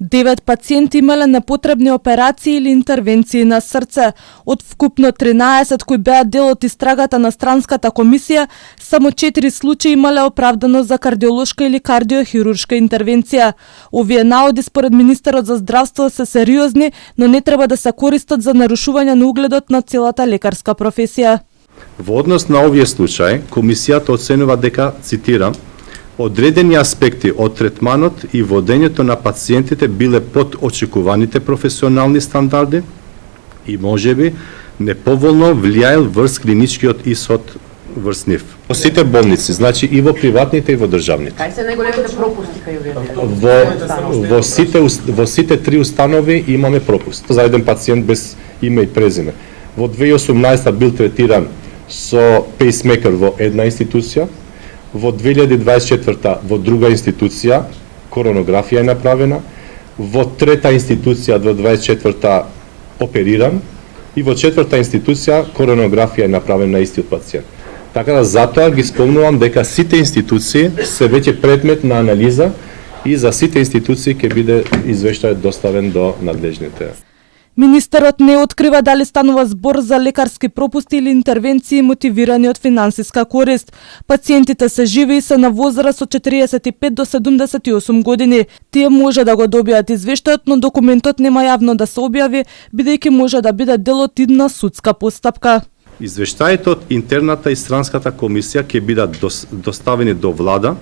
9 пациенти имале непотребни операции или интервенции на срце. Од вкупно 13 кои беа дел од истрагата на странската комисија, само 4 случаи имале оправдано за кардиолошка или кардиохируршка интервенција. Овие наоди според министерот за здравство се сериозни, но не треба да се користат за нарушување на угледот на целата лекарска професија. Во однос на овие случаи, комисијата оценува дека, цитирам, одредени аспекти од третманот и водењето на пациентите биле под очекуваните професионални стандарди и можеби неповолно влијаел врз клиничкиот ишод врз нив. Во сите болници, значи и во приватните и во државните. Кај се најголемите пропусти кај овие? Во сите три установи имаме пропуст за еден пациент без име и презиме. Во 2018 бил третиран со пейсмекер во една институција, во 2024 во друга институција коронографија е направена, во трета институција во 24 опериран и во четврта институција коронографија е направена на истиот пациент. Така да затоа ги спомнувам дека сите институции се веќе предмет на анализа и за сите институции ќе биде извештајот доставен до надлежните. Министерот не открива дали станува збор за лекарски пропусти или интервенции мотивирани од финансиска корист. Пациентите се живи и се на возраст од 45 до 78 години. Тие може да го добијат извештајот, но документот нема јавно да се објави, бидејќи може да биде дел од идна судска постапка. Извештаите од интерната и странската комисија ќе бидат доставени до влада,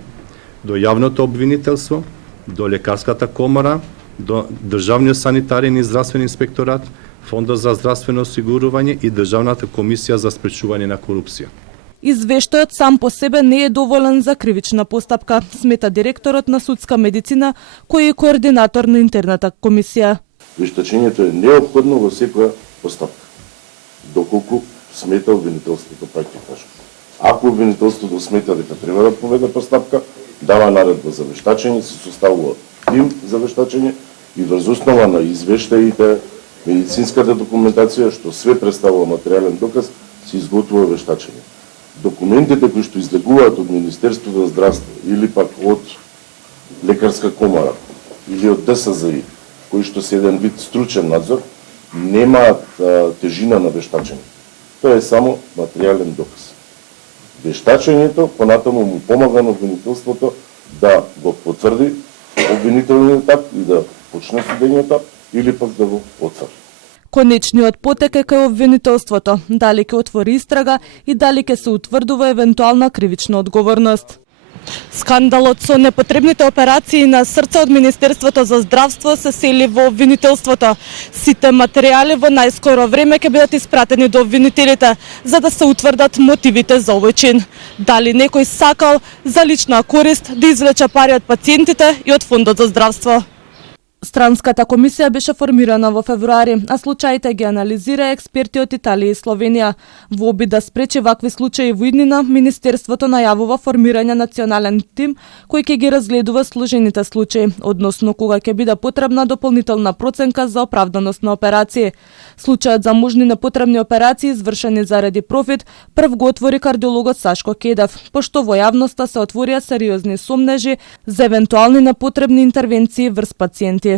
до јавното обвинителство, до лекарската комора, до Државниот санитарен и здравствен инспекторат, Фондот за здравствено осигурување и Државната комисија за спречување на корупција. Извештајот сам по себе не е доволен за кривична постапка, смета директорот на судска медицина, кој е координатор на интерната комисија. Вештачењето е неопходно во секоја постапка, доколку смета обвинителството, пак ќе кажам. Ако обвинителството смета дека треба да поведе постапка, дава наредба за вештачење, се составува тим за вештачење и врз основа на извештаите, медицинската документација, што све представува материјален доказ, се изготвува вештачење. Документите кои што излегуваат од Министерството за здравство или пак од Лекарска комора или од ДСЗИ, кои што се еден вид стручен надзор, немаат тежина на вештачење. Тоа е само материјален доказ. Вештачењето понатаму му помага на обвинителството да го потврди обвинителниот етап и да почне судењето или пак да го отфрли. Конечниот потек е кај обвинителството, дали ќе отвори истрага и дали ќе се утврдува евентуална кривична одговорност. Скандалот со непотребните операции на срце од Министерството за здравство се сели во обвинителството. Сите материјали во најскоро време ќе бидат испратени до обвинителите, за да се утврдат мотивите за овој чин. Дали некој сакал за лична корист да извлече пари од пациентите и од Фондот за здравство. Странската комисија беше формирана во февруари, а случаите ги анализира експерти од Италија и Словенија. Во обид да спречи вакви случаи во иднина, Министерството најавува формирање национален тим кој ќе ги разгледува сложените случаи, односно кога ќе биде потребна дополнителна проценка за оправданост на операции. Случајот за можни непотребни операции извршени заради профит прв го отвори кардиологот Сашко Кедев, пошто во јавноста се отворија сериозни сомнежи за евентуални непотребни интервенции врз пациенти.